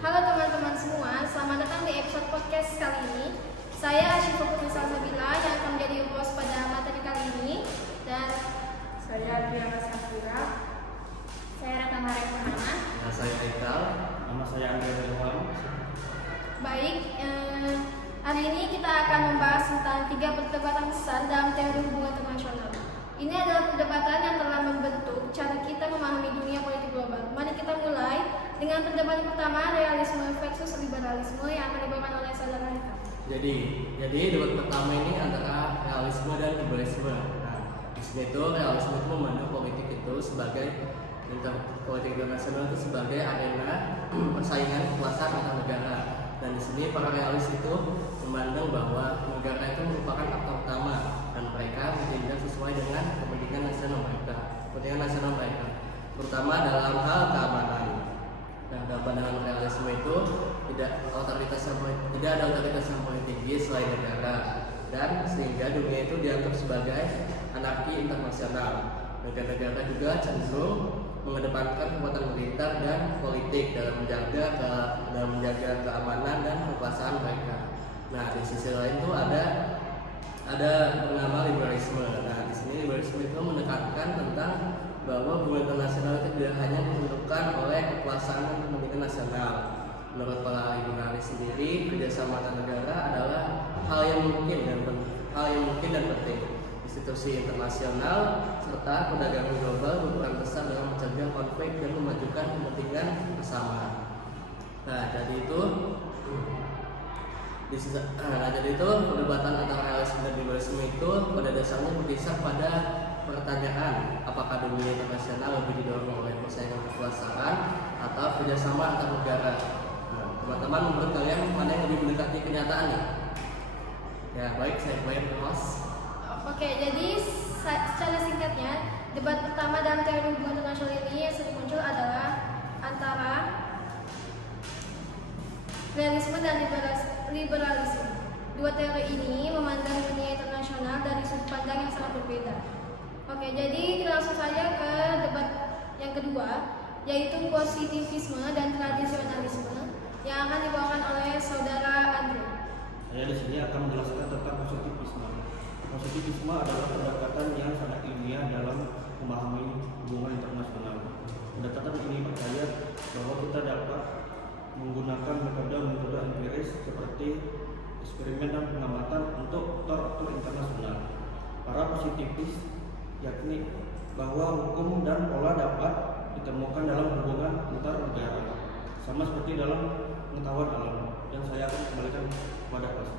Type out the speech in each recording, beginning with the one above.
Halo teman-teman semua, selamat datang di episode podcast kali ini. Saya Asyifa Putri Salsabila yang akan menjadi host pada materi kali ini. Dan Saya Adriana Safira. saya Ratna Maria Purnama. Nama saya Haikal. Nama saya Andrea Delwan. Baik, hari ini kita akan membahas tentang 3 perdebatan besar dalam teori hubungan internasional. Ini adalah perdebatan yang telah membentuk cara kita memahami dunia politik global. Mari kita mulai dengan perdebatan pertama, realisme versus liberalisme yang akan dibawakan oleh saudara Haikal. Jadi debat pertama ini antara realisme dan liberalisme. Nah, di sini itu realisme itu memandang politik itu sebagai politik internasional itu sebagai arena persaingan kekuasaan antar negara. Dan di sini para realis itu memandang bahwa negara itu merupakan aktor utama dan mereka bertindak sesuai dengan kepentingan nasional mereka, terutama dalam hal keamanan. Nah, dalam pandangan realisme itu tidak ada otoritas yang politik selain negara, dan sehingga dunia itu dianggap sebagai anarki internasional. Negara-negara juga cenderung mengedepankan kekuatan militer dan politik dalam menjaga keamanan dan kekuasaan mereka. Nah, di sisi lain tuh ada bernama liberalisme. Nah, di sini liberalisme itu menekankan tentang bahwa hubungan internasional itu tidak hanya ditentukan oleh kekuasaan dan kepentingan nasional. Menurut para liberalis sendiri, kerjasama antar negara adalah hal yang mungkin dan penting. Institusi internasional serta perdagangan global berperan besar dalam mencegah konflik dan memajukan kepentingan bersama. Nah, jadi itu perdebatan antara realisme dan liberalisme itu pada dasarnya berkisar pada pertanyaan apakah dunia internasional lebih didorong oleh persaingan kekuasaan atau kerjasama antar negara. Nah, teman-teman, menurut kalian mana yang lebih mendekati kenyataan nih? Ya, baik, saya kembali ke host. Oke, jadi secara singkatnya, debat pertama dalam teori hubungan internasional ini yang sering muncul adalah antara realisme dan liberalisme. Dua teori ini memandang dunia internasional dari sudut pandang yang sangat berbeda. Oke, jadi kita langsung saja ke debat yang kedua, yaitu positivisme dan tradisionalisme yang akan dibawakan oleh saudara Andre. Saya di sini akan menjelaskan tentang positivisme. Positivisme adalah pendekatan yang sangat ilmiah dalam memahami hubungan internasional. Pendekatan ini percaya bahwa kita dapat menggunakan metode-metode empiris seperti eksperimen dan pengamatan untuk atur internasional. Para positivis yakni bahwa hukum dan pola dapat ditemukan dalam hubungan antar negara, sama seperti dalam pengetahuan alam. Dan saya akan kembalikan kepada kelas.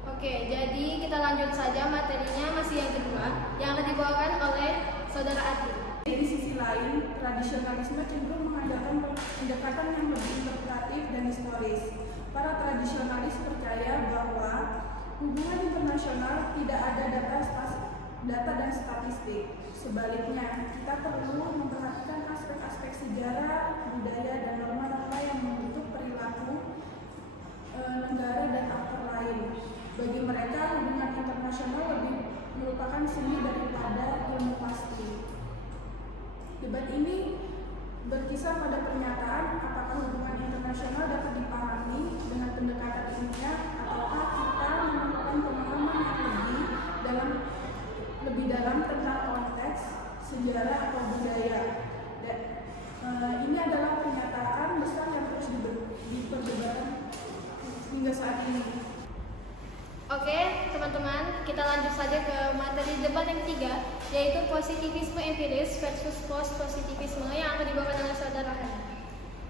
Oke, jadi kita lanjut saja materinya, masih yang kedua yang akan dibawakan oleh saudara Adri. Di sisi lain, tradisionalisme cenderung mengandalkan pendekatan yang lebih interpretatif dan historis. Para tradisionalis percaya bahwa hubungan internasional tidak ada data dan statistik. Sebaliknya, kita perlu memperhatikan aspek-aspek sejarah, budaya, dan norma-norma yang membentuk perilaku negara dan aktor lain. Bagi mereka, hubungan internasional lebih merupakan seni daripada ilmu pasti. Debat ini berkisar pada pernyataan apakah hubungan internasional dapat dipahami dengan pendekatan ilmiah ataukah kita memerlukan pemahaman yang lebih dalam tentang konteks, sejarah atau budaya. Dan ini adalah pernyataan besar yang terus diperdebatkan hingga saat ini. Oke, teman-teman, kita lanjut saja ke materi debat yang ketiga, yaitu positivisme empiris versus post-positivisme yang akan dibawakan oleh saudara Hani.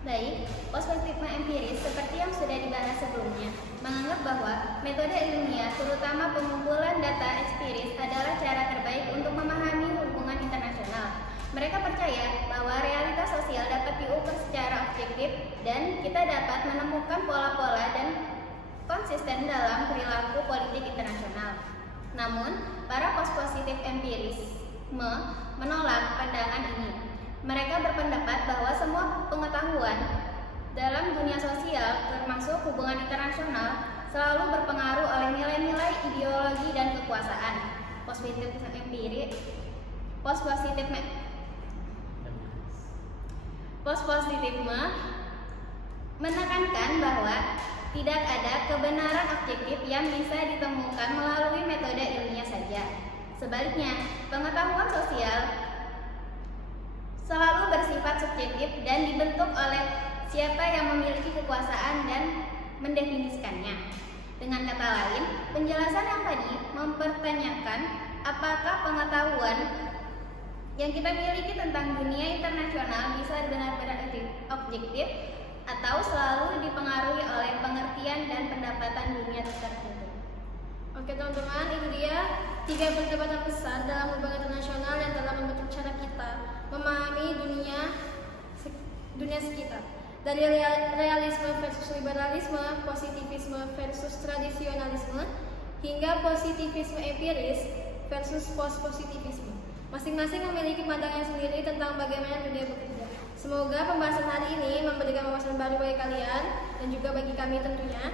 Baik, positivisme empiris seperti yang sudah dibahas sebelumnya menganggap bahwa metode ilmiah, terutama pengumpulan data empiris, adalah cara terbaik untuk memahami hubungan internasional. Mereka percaya bahwa realitas sosial dapat diukur secara objektif dan kita dapat menemukan pola-pola dan konsisten dalam perilaku politik internasional. Namun, para post-positif empirisme menolak pandangan ini. Mereka berpendapat bahwa semua pengetahuan dalam dunia sosial, termasuk hubungan internasional, selalu berpengaruh oleh nilai-nilai ideologi dan kekuasaan. Postpositifisme menekankan menekankan bahwa tidak ada kebenaran objektif yang bisa ditemukan melalui metode ilmiah saja. Sebaliknya, pengetahuan sosial selalu bersifat subjektif dan dibentuk oleh siapa yang memiliki kekuasaan dan mendefinisikannya. Dengan kata lain, penjelasan yang tadi mempertanyakan apakah pengetahuan yang kita miliki tentang dunia internasional bisa benar-benar objektif atau selalu dipengaruhi oleh pengertian dan pendapatan dunia tertentu. Oke teman-teman, itu dia 3 perdebatan besar dalam hubungan internasional yang telah membentuk cara kita memahami dunia sekitar. Dari realisme versus liberalisme, positivisme versus tradisionalisme, hingga positivisme empiris versus post-positivisme. Masing-masing memiliki pandangan sendiri tentang bagaimana dunia bekerja. Semoga pembahasan hari ini memberikan wawasan baru bagi kalian dan juga bagi kami tentunya.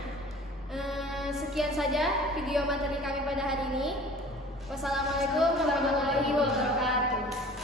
Sekian saja video materi kami pada hari ini. Wassalamualaikum warahmatullahi wabarakatuh.